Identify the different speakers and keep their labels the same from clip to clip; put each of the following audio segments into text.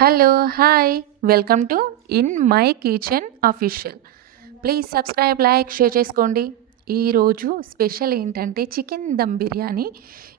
Speaker 1: Hello hi welcome to in my kitchen official please subscribe like share చేసుకోండి. ఈరోజు special ఏంటంటే chicken dum biryani.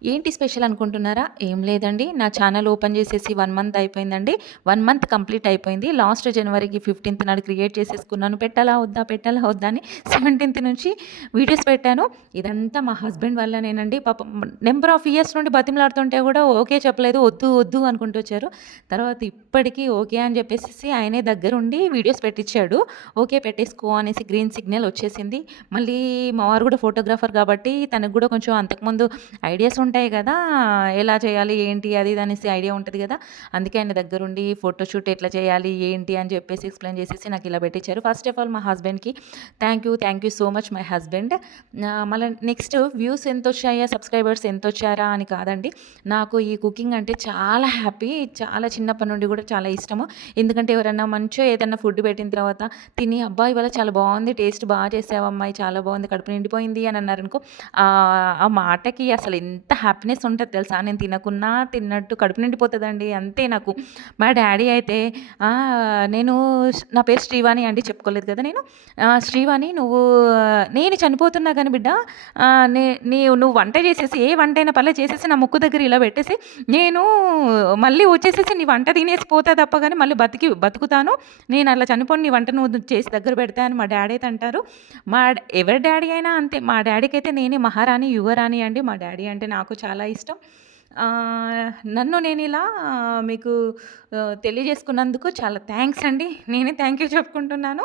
Speaker 1: ఏంటి special అనుకుంటున్నారా? ఏం లేదండి. నా ఛానల్ ఓపెన్ చేసేసి వన్ మంత్ అయిపోయిందండి. వన్ మంత్ కంప్లీట్ అయిపోయింది. లాస్ట్ జనవరికి ఫిఫ్టీన్త్ నాడు క్రియేట్ చేసేసుకున్నాను. పెట్టాలా వద్దా? పెట్టాలా వద్దా? అని సెవెంటీన్త్ నుంచి వీడియోస్ పెట్టాను. ఇదంతా మా హస్బెండ్ వల్లనేనండి. పాప నెంబర్ ఆఫ్ ఇయర్స్ నుండి బతిమలాడుతుంటే కూడా ఓకే చెప్పలేదు. వద్దు వద్దు అనుకుంటూ వచ్చారు. తర్వాత ఇప్పటికీ ఓకే అని చెప్పేసి ఆయనే దగ్గరుండి వీడియోస్ పెట్టించాడు ఓకే పెట్టేసుకో అనేసి గ్రీన్ సిగ్నల్ వచ్చేసింది. మళ్ళీ మా వారు కూడా ఫోటోగ్రాఫర్ కాబట్టి తనకు కూడా కొంచెం అంతకుముందు ఐడియాస్ ఉంటాయి కదా ఎలా చేయాలి ఏంటి అది ఇది అనేసి ఐడియా ఉంటుంది కదా. అందుకే ఆయన దగ్గరుండి ఫోటోషూట్ ఎట్లా చేయాలి ఏంటి అని చెప్పేసి ఎక్స్ప్లెయిన్ చేసేసి నాకు ఇలా పెట్టించారు ఫస్ట్ ఆఫ్ ఆల్ మా హస్బెండ్కి thank you thank you so much my husband మళ్ళీ నెక్స్ట్ వ్యూస్ ఎంత వచ్చాయా సబ్స్క్రైబర్స్ ఎంత వచ్చారా అని కాదండి. నాకు ఈ కుకింగ్ అంటే చాలా హ్యాపీ చాలా చిన్నప్పటి నుండి కూడా చాలా ఇష్టము. ఎందుకంటే ఎవరన్నా మంచిగా ఏదన్నా ఫుడ్ పెట్టిన తర్వాత తిని అబ్బాయి వల్ల చాలా బాగుంది టేస్ట్ బాగా చేసావు అమ్మాయి చాలా బాగుంది కడుపు నిండిపోయింది అని అన్నారు అనుకో ఆ మాటకి అసలు ఎంత హ్యాపీనెస్ ఉంటుంది తెలుసా? నేను తినకున్నా తిన్నట్టు కడుపు నిండిపోతుందండి. అంతే నాకు. మా డాడీ అయితే నేను నా పేరు శ్రీవాణి అండి చెప్పుకోలేదు కదా నేను. శ్రీవాణి నువ్వు నేను చనిపోతున్నా కానీ బిడ్డ నే నీ నువ్వు వంట చేసేసి ఏ వంట అయినా పర్లేదు చేసేసి నా ముక్కు దగ్గర ఇలా పెట్టేసి నేను మళ్ళీ వచ్చేసేసి నీ వంట తినేసి పోతా తప్ప కానీ మళ్ళీ బతికి బతుకుతాను. నేను అలా చనిపోను నీ వంట నువ్వు చేసి దగ్గర పెడతా అని మా డాడీ అయితే అంటారు. మా ఎవరి డాడీ ఎవరికైనా అంతే. మా డాడీకి అయితే నేనే మహారాణి యువరాణి అండి. మా డాడీ అంటే నాకు చాలా ఇష్టం. నన్ను నేను ఇలా మీకు తెలియజేసుకున్నందుకు చాలా థ్యాంక్స్ అండి. నేనే థ్యాంక్ యూ చెప్పుకుంటున్నాను.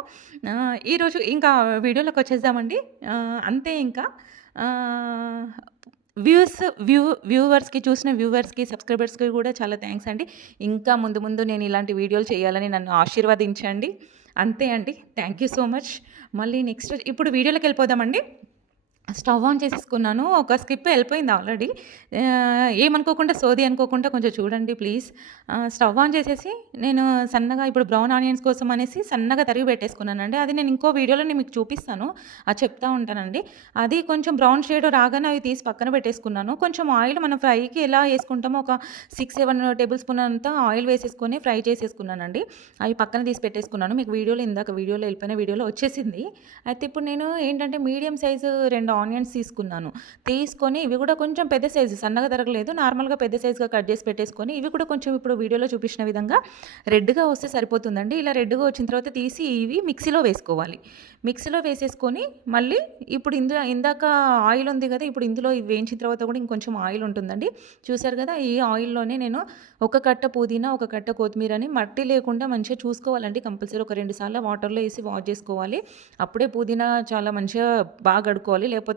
Speaker 1: ఈరోజు ఇంకా వీడియోలోకి వచ్చేద్దామండి. అంతే ఇంకా. వ్యూస్ వ్యూ వ్యూవర్స్కి చూసిన వ్యూవర్స్కి సబ్స్క్రైబర్స్కి కూడా చాలా థ్యాంక్స్ అండి. ఇంకా ముందు ముందు నేను ఇలాంటి వీడియోలు చేయాలని నన్ను ఆశీర్వదించండి. అంతే అండి. థ్యాంక్ యూ సో మచ్ మళ్ళీ నెక్స్ట్ ఇప్పుడు వీడియోలోకి వెళ్ళిపోదామండి. స్టవ్ ఆన్ చేసేసుకున్నాను. ఒక స్కిప్ వెళ్ళిపోయింది ఆల్రెడీ. ఏమనుకోకుండా సోది అనుకోకుండా కొంచెం చూడండి ప్లీజ్. స్టవ్ ఆన్ చేసేసి నేను సన్నగా ఇప్పుడు బ్రౌన్ ఆనియన్స్ కోసం అనేసి సన్నగా తరిగి పెట్టేసుకున్నానండి. అది నేను ఇంకో వీడియోలో నేను మీకు చూపిస్తాను. అది చెప్తా ఉంటానండి. అది కొంచెం బ్రౌన్ షేడ్ రాగానే అవి తీసి పక్కన పెట్టేసుకున్నాను. కొంచెం ఆయిల్ మనం ఫ్రైకి ఎలా వేసుకుంటామో ఒక సిక్స్ సెవెన్ టేబుల్ స్పూన్ అంతా ఆయిల్ వేసేసుకొని ఫ్రై చేసేసుకున్నానండి. అవి పక్కన తీసి పెట్టేసుకున్నాను. మీకు వీడియోలో ఇందాక వీడియోలో వెళ్ళిపోయిన వీడియోలో వచ్చేసింది. అయితే ఇప్పుడు నేను ఏంటంటే మీడియం సైజు రెండు ఆనియన్స్ తీసుకున్నాను. తీసుకొని ఇవి కూడా కొంచెం పెద్ద సైజు సన్నగా తరగలేదు నార్మల్గా పెద్ద సైజుగా కట్ చేసి పెట్టేసుకొని ఇవి కూడా కొంచెం ఇప్పుడు వీడియోలో చూపించిన విధంగా రెడ్గా వస్తే సరిపోతుందండి. ఇలా రెడ్గా వచ్చిన తర్వాత తీసి ఇవి మిక్సీలో వేసుకోవాలి. మిక్సీలో వేసేసుకొని మళ్ళీ ఇప్పుడు ఇందులో ఇందాక ఆయిల్ ఉంది కదా ఇప్పుడు ఇందులో ఇవి వేయించిన తర్వాత కూడా ఇంకొంచెం ఆయిల్ ఉంటుందండి. చూసారు కదా ఈ ఆయిల్లోనే నేను ఒక కట్ట పుదీనా ఒక కట్ట కొత్తిమీరని మట్టి లేకుండా మంచిగా చూసుకోవాలండి కంపల్సరీ. ఒక రెండు సార్లు వాటర్లో వేసి వాష్ చేసుకోవాలి. అప్పుడే పుదీనా చాలా మంచిగా బాగా కడుక్కోవాలి. లేకపోతే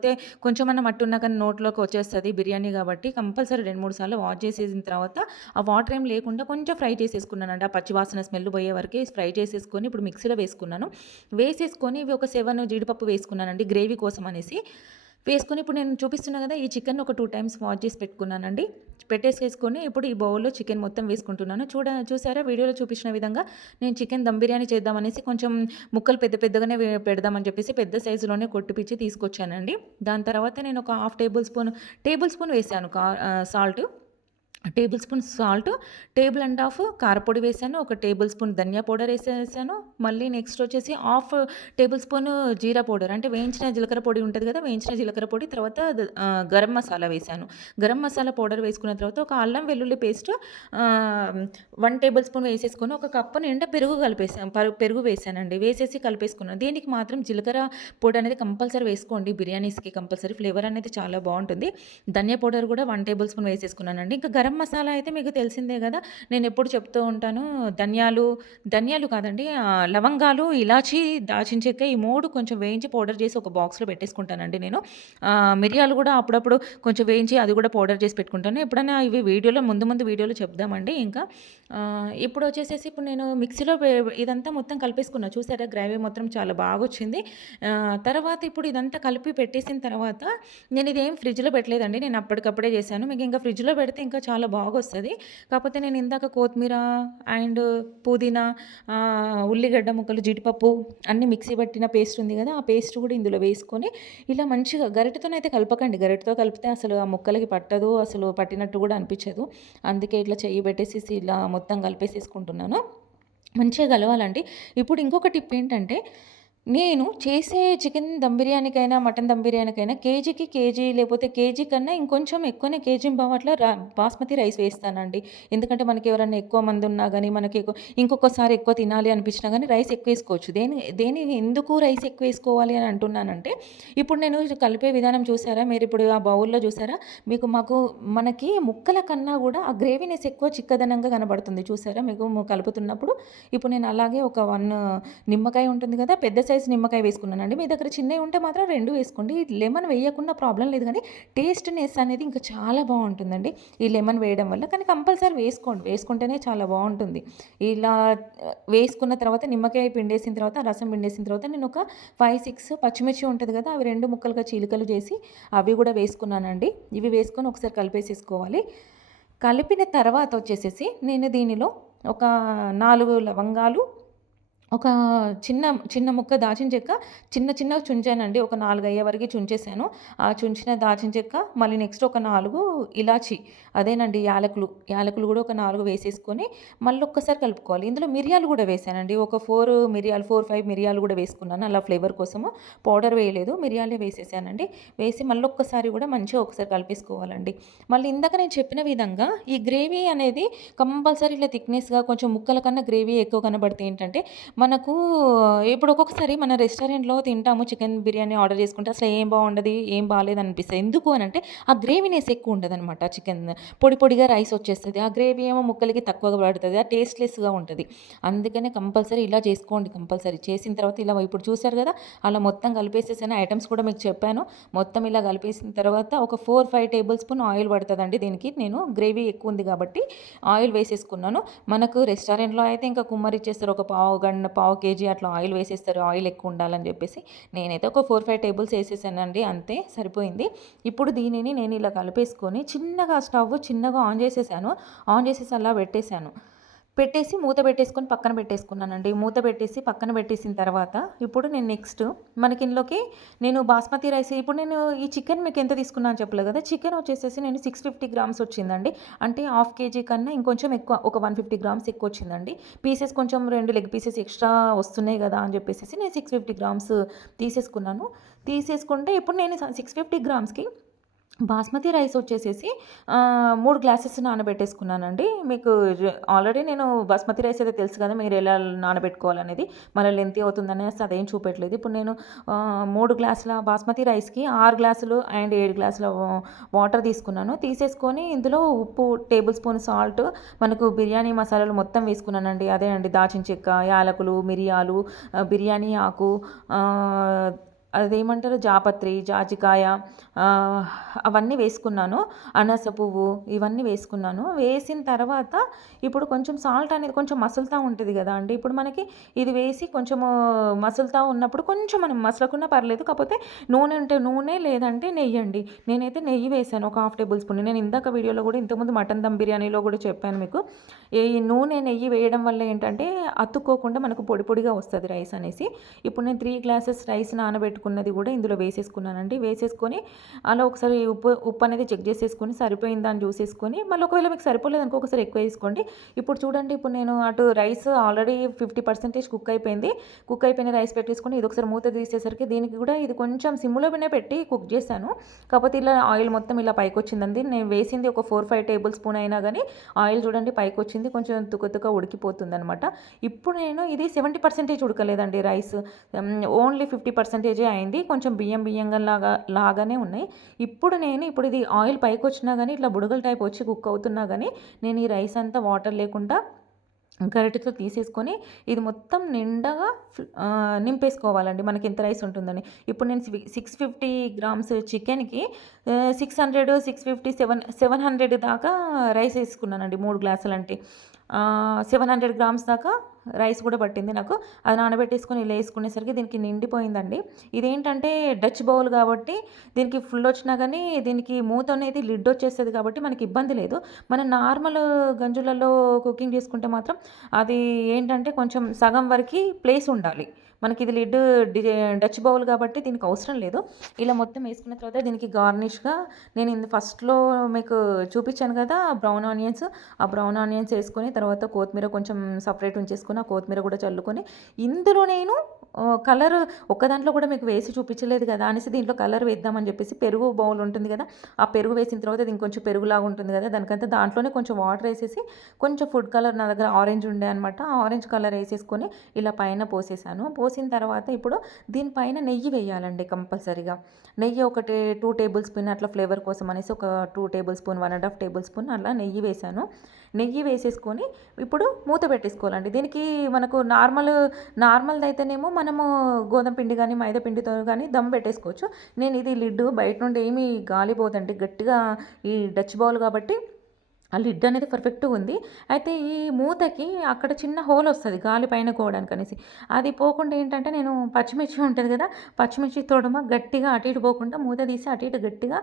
Speaker 1: కొంచెం అన్న మట్టి ఉన్నా కానీ నోట్లోకి వచ్చేస్తుంది బిర్యానీ కాబట్టి కంపల్సరీ రెండు మూడు సార్లు వాష్ చేసేసిన తర్వాత ఆ వాటర్ ఏం లేకుండా కొంచెం ఫ్రై చేసేసుకున్నానండి. ఆ పచ్చివాసన స్మెల్ పోయే వరకు ఫ్రై చేసేసుకొని ఇప్పుడు మిక్సీలో వేసుకున్నాను. వేసేసుకొని ఇవి ఒక సెవెన్ జీడిపప్పు వేసుకున్నానండి గ్రేవీ కోసం అనేసి. వేసుకొని ఇప్పుడు నేను చూపిస్తున్నా కదా ఈ చికెన్ ఒక టూ టైమ్స్ వాష్ చేసి పెట్టుకున్నానండి. పెట్టేసేసుకొని ఇప్పుడు ఈ బౌల్లో చికెన్ మొత్తం వేసుకుంటున్నాను. చూడ చూసారా? వీడియోలో చూపించిన విధంగా నేను చికెన్ దమ్ బిర్యానీ చేద్దామనేసి కొంచెం ముక్కలు పెద్ద పెద్దగానే పెడదామని చెప్పేసి పెద్ద సైజులోనే కొట్టిపిచ్చి తీసుకొచ్చానండి. దాని తర్వాత నేను ఒక half tablespoon tablespoon వేసాను కా salt tablespoon salt table and half కారపొడి వేసాను ఒక టేబుల్ స్పూన్ ధనియా పౌడర్ వేసేసాను. మళ్ళీ నెక్స్ట్ వచ్చేసి హాఫ్ టేబుల్ స్పూన్ జీరా పౌడర్ అంటే వేయించిన జీలకర్ర పొడి ఉంటుంది కదా వేయించిన జీలకర్ర పొడి తర్వాత గరం మసాలా వేసాను. గరం మసాలా పౌడర్ వేసుకున్న తర్వాత ఒక అల్లం వెల్లుల్లి పేస్ట్ వన్ టేబుల్ స్పూన్ వేసేసుకొని ఒక కప్పు నిండా పెరుగు కలిపేసాను పెరుగు వేసానండి. వేసేసి కలిపేసుకున్నాను. దీనికి మాత్రం జీలకర్ర పొడి అనేది కంపల్సరీ వేసుకోండి. బిర్యానీస్కి కంపల్సరీ ఫ్లేవర్ అనేది చాలా బాగుంటుంది. ధనియా పౌడర్ కూడా వన్ టేబుల్ స్పూన్ వేసేసుకున్నానండి. ఇంకా గరం మసాలా అయితే మీకు తెలిసిందే కదా. నేను ఎప్పుడు చెప్తూ ఉంటాను ధనియాలు ధనియాలు కాదండి లవంగాలు ఇలాచి దాచిన చెక్క ఈ మూడు కొంచెం వేయించి పౌడర్ చేసి ఒక బాక్స్లో పెట్టేసుకుంటానండి నేను. మిరియాలు కూడా అప్పుడప్పుడు కొంచెం వేయించి అది కూడా పౌడర్ చేసి పెట్టుకుంటాను. ఎప్పుడైనా ఇవి వీడియోలో ముందు ముందు వీడియోలో చెప్దామండి ఇంకా. ఇప్పుడు వచ్చేసేసి ఇప్పుడు నేను మిక్సీలో ఇదంతా మొత్తం కలిపేసుకున్నా. చూసారా? గ్రేవీ మొత్తం చాలా బాగా వచ్చింది తర్వాత ఇప్పుడు ఇదంతా కలిపి పెట్టేసిన తర్వాత నేను ఇదేం ఫ్రిడ్జ్లో పెట్టలేదండి. నేను అప్పటికప్పుడే చేశాను. మీకు ఇంకా ఫ్రిడ్జ్లో పెడితే ఇంకా చాలా బాగా వస్తుంది కాకపోతే నేను ఇందాక కొత్తిమీర అండ్ పుదీనా ఉల్లిగడ్డ ముక్కలు జీడిపప్పు అన్నీ మిక్సీ పట్టిన పేస్ట్ ఉంది కదా ఆ పేస్ట్ కూడా ఇందులో వేసుకొని ఇలా మంచిగా గరిటతోనైతే కలపకండి. గరిటతో కలిపితే అసలు ఆ ముక్కలకి పట్టదు అసలు పట్టినట్టు కూడా అనిపించదు. అందుకే ఇట్లా చెయ్యి పెట్టేసి ఇలా మొత్తం కలిపేసేసుకుంటున్నాను. మంచిగా కలవాలండి ఇప్పుడు ఇంకొక టిప్ ఏంటంటే నేను చేసే చికెన్ దమ్ బిర్యానీకైనా మటన్ దమ్ బిర్యానీకైనా కేజీకి కేజీ లేకపోతే కేజీ కన్నా ఇంకొంచెం ఎక్కువనే కేజీ అట్లా రా బాస్మతి రైస్ వేస్తానండి. ఎందుకంటే మనకి ఎవరైనా ఎక్కువ మంది ఉన్నా కానీ మనకి ఎక్కువ ఇంకొకసారి ఎక్కువ తినాలి అనిపించినా కానీ రైస్ ఎక్కువ వేసుకోవచ్చు. దేని దేని ఎందుకు రైస్ ఎక్కువ వేసుకోవాలి అని అంటున్నానంటే ఇప్పుడు నేను కలిపే విధానం చూసారా? మీరు ఇప్పుడు ఆ బౌల్లో చూసారా? మీకు మాకు మనకి ముక్కల కన్నా కూడా ఆ గ్రేవీనెస్ ఎక్కువ చిక్కదనంగా కనబడుతుంది. చూసారా? మీకు కలుపుతున్నప్పుడు. ఇప్పుడు నేను అలాగే ఒక వన్ నిమ్మకాయ ఉంటుంది కదా పెద్ద సైజ్ నిమ్మకాయ వేసుకున్నానండి. మీ దగ్గర చిన్నవి ఉంటే మాత్రం రెండు వేసుకోండి. లెమన్ వేయకుండా ప్రాబ్లం లేదు కానీ టేస్ట్నెస్ అనేది ఇంకా చాలా బాగుంటుందండి. ఈ లెమన్ వేయడం వల్ల కానీ కంపల్సరీ వేసుకోండి. వేసుకుంటేనే చాలా బాగుంటుంది. ఇలా వేసుకున్న తర్వాత నిమ్మకాయ పిండేసిన తర్వాత రసం పిండేసిన తర్వాత నేను ఒక ఫైవ్ సిక్స్ పచ్చిమిర్చి ఉంటుంది కదా అవి రెండు ముక్కలుగా చీలికలు చేసి అవి కూడా వేసుకున్నానండి. ఇవి వేసుకొని ఒకసారి కలిపేసేసుకోవాలి. కలిపిన తర్వాత వచ్చేసేసి నేను దీనిలో ఒక నాలుగు లవంగాలు ఒక చిన్న చిన్న ముక్క దాచిన చెక్క చిన్న చిన్నగా చుంచానండి. ఒక నాలుగు అయ్యే వరకు చుంచేసాను. ఆ చుంచిన దాచిన చెక్క మళ్ళీ నెక్స్ట్ ఒక నాలుగు ఇలాచి అదేనండి యాలకులు. యాలకులు కూడా ఒక నాలుగు వేసేసుకొని మళ్ళీ ఒక్కసారి కలుపుకోవాలి. ఇందులో మిరియాలు కూడా వేసానండి. ఒక ఫోర్ మిరియాలు ఫోర్ ఫైవ్ మిరియాలు కూడా వేసుకున్నాను. అలా ఫ్లేవర్ కోసము పౌడర్ వేయలేదు. మిరియాలే వేసేసానండి. వేసి మళ్ళీ ఒక్కసారి కూడా మంచిగా ఒకసారి కలిపేసుకోవాలండి. మళ్ళీ ఇందాక నేను చెప్పిన విధంగా ఈ గ్రేవీ అనేది కంపల్సరీ ఇట్లా థిక్నెస్గా కొంచెం ముక్కల కన్నా గ్రేవీ ఎక్కువ కనబడితే ఏంటంటే మనకు ఇప్పుడు ఒక్కొక్కసారి మన రెస్టారెంట్‌లో తింటాము చికెన్ బిర్యానీ ఆర్డర్ చేసుకుంటే అసలు ఏం బాగుండదు ఏం బాగాలేదు అనిపిస్తుంది ఎందుకు అని అంటే ఆ గ్రేవీనెస్ ఎక్కువ ఉండదనమాట చికెన్. పొడి పొడిగా రైస్ వచ్చేస్తుంది ఆ గ్రేవీ ఏమో ముక్కలకి తక్కువగా పడుతుంది ఆ టేస్ట్‌లెస్‌గా ఉంటుంది అందుకనే కంపల్సరీ ఇలా చేసుకోండి కంపల్సరీ. చేసిన తర్వాత ఇలా ఇప్పుడు చూసారు కదా! అలా మొత్తం కలిపేసేసిన ఐటమ్స్ కూడా మీకు చెప్పాను. మొత్తం ఇలా కలిపేసిన తర్వాత ఒక four five tablespoon oil పడుతుందండి దీనికి. నేను గ్రేవీ ఎక్కువ ఉంది కాబట్టి ఆయిల్ వేసేసుకున్నాను. మనకు రెస్టారెంట్‌లో అయితే ఇంకా కుమ్మరి ఇచ్చేస్తారు ఒక పావు గంట పావు కేజీ అట్లా ఆయిల్ వేసేస్తారు. ఆయిల్ ఎక్కువ ఉండాలని చెప్పేసి నేనైతే ఒక ఫోర్ ఫైవ్ టేబుల్స్ వేసేసానండి. అంతే సరిపోయింది. ఇప్పుడు దీనిని నేను ఇలా కలిపేసుకొని చిన్నగా స్టవ్ చిన్నగా ఆన్ చేసేసాను. ఆన్ చేసేసి అలా పెట్టేశాను. పెట్టేసి మూత పెట్టేసుకొని పక్కన పెట్టేసుకున్నానండి. మూత పెట్టేసి పక్కన పెట్టేసిన తర్వాత ఇప్పుడు నేను నెక్స్ట్ మనకి ఇందులోకి నేను బాస్మతి రైస్ ఇప్పుడు నేను ఈ చికెన్ మీకు ఎంత తీసుకున్నాను చెప్పలేదు కదా చికెన్ వచ్చేసేసి నేను సిక్స్ ఫిఫ్టీ గ్రామ్స్ వచ్చిందండి. అంటే హాఫ్ కేజీ కన్నా ఇంకొంచెం ఎక్కువ ఒక వన్ ఫిఫ్టీ గ్రామ్స్ ఎక్కువ వచ్చిందండి. పీసెస్ కొంచెం రెండు లెగ్ పీసెస్ ఎక్స్ట్రా వస్తున్నాయి కదా అని చెప్పేసి నేను సిక్స్ ఫిఫ్టీ గ్రామ్స్ తీసేసుకున్నాను. తీసేసుకుంటే ఇప్పుడు నేను సిక్స్ ఫిఫ్టీ గ్రామ్స్కి బాస్మతి రైస్ వచ్చేసేసి మూడు గ్లాసెస్ నానబెట్టేసుకున్నానండి. మీకు ఆల్రెడీ నేను బాస్మతి రైస్ అయితే తెలుసు కదా మీరు ఎలా నానబెట్టుకోవాలనేది. మళ్ళీ లెంత్ అవుతుందనేసి అదేం చూపెట్టలేదు. ఇప్పుడు నేను మూడు గ్లాసుల బాస్మతి రైస్కి ఆరు గ్లాసులు అండ్ ఏడు గ్లాసుల వాటర్ తీసుకున్నాను. తీసేసుకొని ఇందులో ఉప్పు టేబుల్ స్పూన్ సాల్ట్ మనకు బిర్యానీ మసాలాలు మొత్తం వేసుకున్నానండి. అదే అండి దాచిన చెక్క యాలకులు మిరియాలు బిర్యానీ ఆకు అదేమంటారు? జాపత్రి జాజికాయ అవన్నీ వేసుకున్నాను. అనాస పువ్వు ఇవన్నీ వేసుకున్నాను. వేసిన తర్వాత ఇప్పుడు కొంచెం సాల్ట్ అనేది కొంచెం మసులుతూ ఉంటుంది కదా అండి. ఇప్పుడు మనకి ఇది వేసి కొంచెము మసులుతూ ఉన్నప్పుడు కొంచెం మనం మసలకున్నా పర్లేదు. కాకపోతే నూనె ఉంటే నూనె లేదంటే నెయ్యి అండి. నేనైతే నెయ్యి వేసాను ఒక హాఫ్ టేబుల్ స్పూన్. నేను ఇందాక వీడియోలో కూడా ఇంతకుముందు మటన్ దమ్ బిర్యానీలో కూడా చెప్పాను మీకు. ఈ నూనె నెయ్యి వేయడం వల్ల ఏంటంటే అతుక్కోకుండా మనకు పొడి పొడిగా వస్తుంది రైస్ అనేసి. ఇప్పుడు నేను త్రీ గ్లాసెస్ రైస్ నానబెట్టుకు పెట్టుకున్నది కూడా ఇందులో వేసేసుకున్నానండి. వేసేసుకొని అలా ఒకసారి ఉప్పు ఉప్పు అనేది చెక్ చేసేసుకొని సరిపోయిందా అని చూసేసుకొని మళ్ళీ ఒకవేళ మీకు సరిపోలేదు అనుకో ఒకసారి ఎక్కువ వేసుకోండి. ఇప్పుడు చూడండి ఇప్పుడు నేను అటు rice already fifty percentage cook అయిపోయింది. కుక్ అయిపోయిన రైస్ పెట్టేసుకొని ఇది ఒకసారి మూత తీసేసరికి దీనికి కూడా ఇది కొంచెం సిమ్లో వినే పెట్టి కుక్ చేశాను. కాకపోతే ఇలా ఆయిల్ మొత్తం ఇలా పైకి వచ్చిందండి. నేను వేసింది ఒక ఫోర్ ఫైవ్ టేబుల్ స్పూన్ అయినా కానీ ఆయిల్ చూడండి పైకి వచ్చింది. కొంచెం తుకతుక ఉడికిపోతుంది అనమాట ఇప్పుడు నేను ఇది సెవెంటీ పర్సెంటేజ్ ఉడకలేదండి రైస్. ఓన్లీ ఫిఫ్టీ పర్సెంటేజే అయింది. కొంచెం బియ్యం బియ్యంగా లాగా లాగానే ఉన్నాయి. ఇప్పుడు నేను ఇప్పుడు ఇది ఆయిల్ పైకి వచ్చినా కానీ ఇట్లా బుడగల టైప్ వచ్చి కుక్ అవుతున్నా కానీ నేను ఈ రైస్ అంతా వాటర్ లేకుండా గరిటెతో తీసేసుకొని ఇది మొత్తం నిండగా నింపేసుకోవాలండి. మనకి ఎంత రైస్ ఉంటుందని. ఇప్పుడు నేను సిక్స్ ఫిఫ్టీ గ్రామ్స్ చికెన్కి six hundred six fifty seven seven hundred దాకా రైస్ వేసుకున్నానండి. మూడు గ్లాసులు అంటే సెవెన్ హండ్రెడ్ గ్రామ్స్ దాకా రైస్ కూడా పట్టింది నాకు. అది నానబెట్టేసుకొని ఇలా వేసుకునేసరికి దీనికి నిండిపోయిందండి. ఇదేంటంటే డచ్ బౌల్ కాబట్టి దీనికి ఫుల్ వచ్చినా కానీ దీనికి మూత అనేది లిడ్ వచ్చేస్తుంది కాబట్టి మనకి ఇబ్బంది లేదు. మన నార్మల్ గంజులలో కుకింగ్ చేసుకుంటే మాత్రం అది ఏంటంటే కొంచెం సగం వరకు ప్లేస్ ఉండాలి. మనకి ఇది లిడ్ డచ్ బౌల్ కాబట్టి దీనికి అవసరం లేదు. ఇలా మొత్తం వేసుకున్న తర్వాత దీనికి గార్నిష్గా నేను ఇది ఫస్ట్లో మీకు చూపించాను కదా బ్రౌన్ ఆనియన్స్ ఆ బ్రౌన్ ఆనియన్స్ వేసుకొని తర్వాత కొత్తిమీర కొంచెం సపరేట్ ఉంచేసుకొని ఆ కొత్తిమీర కూడా చల్లుకొని ఇందులో నేను కలర్ ఒక్క దాంట్లో కూడా మీకు వేసి చూపించలేదు కదా అనేసి దీంట్లో కలర్ వేద్దామని చెప్పేసి పెరుగు బౌల్ ఉంటుంది కదా ఆ పెరుగు వేసిన తర్వాత దీనికి కొంచెం పెరుగులాగా ఉంటుంది కదా దానికంతా దాంట్లోనే కొంచెం వాటర్ వేసేసి కొంచెం ఫుడ్ కలర్ నా దగ్గర ఆరెంజ్ ఉండే అనమాట ఆ ఆరెంజ్ కలర్ వేసేసుకొని ఇలా పైన పోసేసాను. పోసి పోసిన తర్వాత ఇప్పుడు దీనిపైన నెయ్యి వేయాలండి కంపల్సరీగా. నెయ్యి ఒకటి టూ టేబుల్ స్పూన్ అట్లా ఫ్లేవర్ కోసం అనేసి ఒక two tablespoon one and half tablespoon అలా నెయ్యి వేసాను. నెయ్యి వేసేసుకొని ఇప్పుడు మూత పెట్టేసుకోవాలండి. దీనికి మనకు నార్మల్ నార్మల్ది అయితేనేమో మనము గోధుమ పిండి కానీ మైదా పిండితో కానీ దమ్ పెట్టేసుకోవచ్చు. నేను ఇది లిడ్ బయట నుండి ఏమీ గాలి పోదండి గట్టిగా ఈ డచ్ బౌల్ కాబట్టి ఆ లిడ్ అనేది పర్ఫెక్ట్గా ఉంది. అయితే ఈ మూతకి అక్కడ చిన్న హోల్ వస్తుంది గాలి పైన కోవడానికి అనేసి. అది పోకుండా ఏంటంటే నేను పచ్చిమిర్చి ఉంటుంది కదా పచ్చిమిర్చి తోడమ గట్టిగా అటు ఇటు పోకుండా మూత తీసి అటు ఇటు గట్టిగా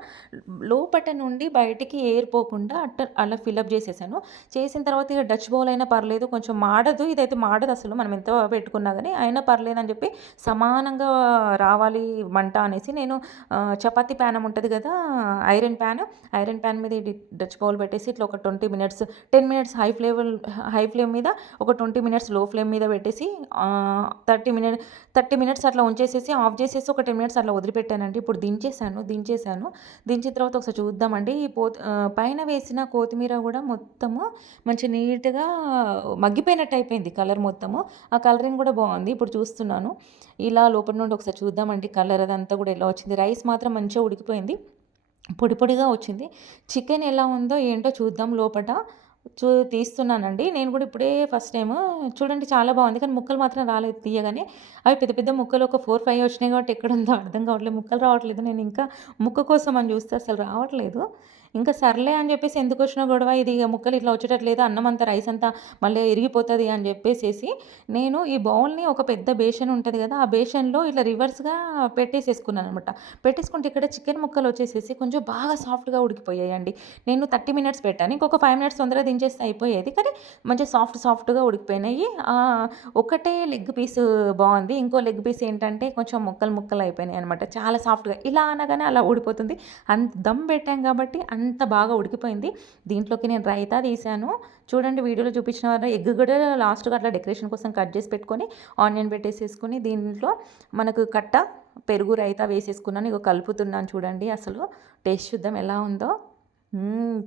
Speaker 1: లోపట నుండి బయటికి ఎయిర్ పోకుండా అట్ట అలా ఫిల్అప్ చేసేసాను. చేసిన తర్వాత ఇక డచ్ బౌల్ అయినా పర్లేదు కొంచెం మాడదు. ఇదైతే మాడదు అసలు మనం ఎంత పెట్టుకున్నా కానీ అయినా పర్లేదు అని చెప్పి సమానంగా రావాలి మంట అనేసి నేను చపాతీ ప్యానం ఉంటుంది కదా ఐరన్ ప్యాన్ ఐరన్ ప్యాన్ మీద డచ్ బౌల్ పెట్టేసి ఇట్లా ఒక twenty minutes ten minutes high flame high flame మీద ఒక ట్వంటీ మినిట్స్లో ఫ్లేమ్ మీద పెట్టేసి థర్టీ మినిట్ థర్టీ మినిట్స్ అట్లా ఉంచేసేసి ఆఫ్ చేసేసి ఒక టెన్ మినిట్స్ అట్లా వదిలిపెట్టానండి. ఇప్పుడు దించేసాను దించేసాను దించిన తర్వాత ఒకసారి చూద్దామండి. ఈ పో పైన వేసిన కొత్తిమీర కూడా మొత్తము మంచి నీట్గా మగ్గిపోయినట్టు అయిపోయింది కలర్ మొత్తము. ఆ కలరింగ్ కూడా బాగుంది. ఇప్పుడు చూస్తున్నాను. ఇలా లోపల నుండి ఒకసారి చూద్దామండి కలర్ అదంతా కూడా ఎలా వచ్చింది. రైస్ మాత్రం మంచిగా ఉడికిపోయింది. పొడి పొడిగా వచ్చింది. చికెన్ ఎలా ఉందో ఏంటో చూద్దాం లోపల చూ తీస్తున్నానండి. నేను కూడా ఇప్పుడే ఫస్ట్ టైం చూడండి చాలా బాగుంది. కానీ ముక్కలు మాత్రం రాలేదు తీయగానే. అవి పెద్ద పెద్ద ముక్కలు ఒక ఫోర్ ఫైవ్ వచ్చినాయి కాబట్టి ఎక్కడ ఉందో అర్థం కావట్లేదు. ముక్కలు రావట్లేదు. నేను ఇంకా ముక్క కోసం అని చూస్తే అసలు రావట్లేదు. ఇంకా సర్లే అని చెప్పేసి ఎందుకు వచ్చిన గొడవ ఇది ముక్కలు ఇట్లా వచ్చేటట్లేదు అన్నం అంతా రైస్ అంతా మళ్ళీ ఇరిగిపోతుంది అని చెప్పేసి నేను ఈ బౌల్ని ఒక పెద్ద బేషన్ ఉంటుంది కదా ఆ బేషన్లో ఇట్లా రివర్స్గా పెట్టేసేసుకున్నాను అనమాట పెట్టేసుకుంటే ఇక్కడ చికెన్ ముక్కలు వచ్చేసేసి కొంచెం బాగా సాఫ్ట్గా ఉడికిపోయాయండి. నేను థర్టీ మినిట్స్ పెట్టాను ఇంకొక ఫైవ్ మినిట్స్ తొందరగా దించేస్తే అయిపోయేది కానీ మంచి సాఫ్ట్ సాఫ్ట్గా ఉడికిపోయినాయి. ఒకటే లెగ్ పీస్ బాగుంది ఇంకో లెగ్ పీస్ ఏంటంటే కొంచెం ముక్కలు ముక్కలు అయిపోయినాయి అనమాట చాలా సాఫ్ట్గా. ఇలా అనగానే అలా ఊడిపోతుంది. అంత దమ్ పెట్టాం కాబట్టి అంత బాగా ఉడికిపోయింది. దీంట్లోకి నేను రైతా తీసాను చూడండి వీడియోలో చూపించిన వారు ఎగ్ కూడా లాస్ట్గా అట్లా డెకరేషన్ కోసం కట్ చేసి పెట్టుకొని ఆనియన్ పెట్టేసేసుకొని దీంట్లో మనకు కట్ట పెరుగు రైతా వేసేసుకున్నాను. ఇక కలుపుతున్నాను చూడండి అసలు. టేస్ట్ చూద్దాం ఎలా ఉందో.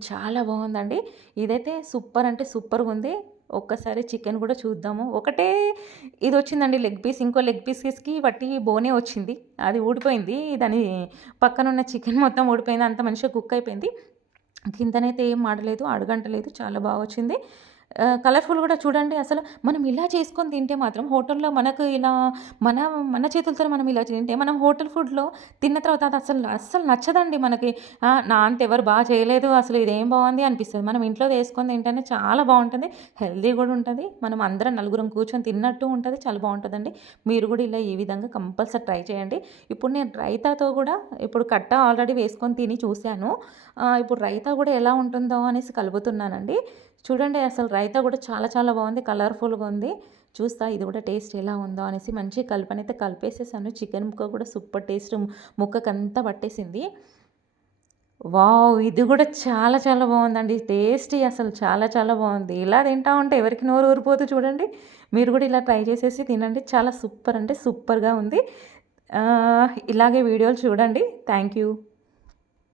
Speaker 1: చాలా బాగుందండి. ఇదైతే సూపర్ అంటే సూపర్గా ఉంది. ఒక్కసారి చికెన్ కూడా చూద్దాము. ఒకటే ఇది వచ్చిందండి లెగ్ పీస్ ఇంకో లెగ్ పీసెస్కి వట్టి బోనే వచ్చింది. అది ఊడిపోయింది. దాని పక్కన ఉన్న చికెన్ మొత్తం ఊడిపోయింది. అంత మంచిగా కుక్ అయిపోయింది. కిందనైతే ఏం మాడలేదు అడగంటలేదు. చాలా బాగా వచ్చింది. కలర్ఫుల్ కూడా చూడండి. అసలు మనం ఇలా చేసుకొని తింటే మాత్రం హోటల్లో మనకు ఇలా మన మన చేతులతో మనం ఇలా తింటే మనం హోటల్ ఫుడ్లో తిన్న తర్వాత అది అసలు అస్సలు నచ్చదండి మనకి. నా అంత ఎవరు బాగా చేయలేదు అసలు ఇదేం బాగుంది అనిపిస్తుంది. మనం ఇంట్లో వేసుకొని తింటేనే చాలా బాగుంటుంది. హెల్దీ కూడా ఉంటుంది. మనం అందరం నలుగురం కూర్చొని తిన్నట్టు ఉంటుంది. చాలా బాగుంటుందండి. మీరు కూడా ఇలా ఈ విధంగా కంపల్సరీ ట్రై చేయండి. ఇప్పుడు నేను రైతాతో కూడా ఇప్పుడు కట్ట ఆల్రెడీ వేసుకొని తిని చూశాను. ఇప్పుడు రైతా కూడా ఎలా ఉంటుందో అనేసి కలుపుతున్నానండి. చూడండి అసలు రైతా కూడా చాలా చాలా బాగుంది కలర్ఫుల్గా ఉంది. చూస్తా ఇది కూడా టేస్ట్ ఎలా ఉందో అనేసి మంచి కలిపనైతే కలిపేసేసాను. చికెన్ ముక్క కూడా సూపర్ టేస్ట్ ముక్కకంతా పట్టేసింది. వావ్ ఇది కూడా చాలా చాలా బాగుందండి. టేస్టీ అసలు చాలా చాలా బాగుంది. ఇలా తింటా ఉంటే ఎవరికి నోరు ఊరిపోతూ చూడండి. మీరు కూడా ఇలా ట్రై చేసేసి తినండి. చాలా సూపర్ అంటే సూపర్గా ఉంది. ఇలాగే వీడియోలు చూడండి. Thank you.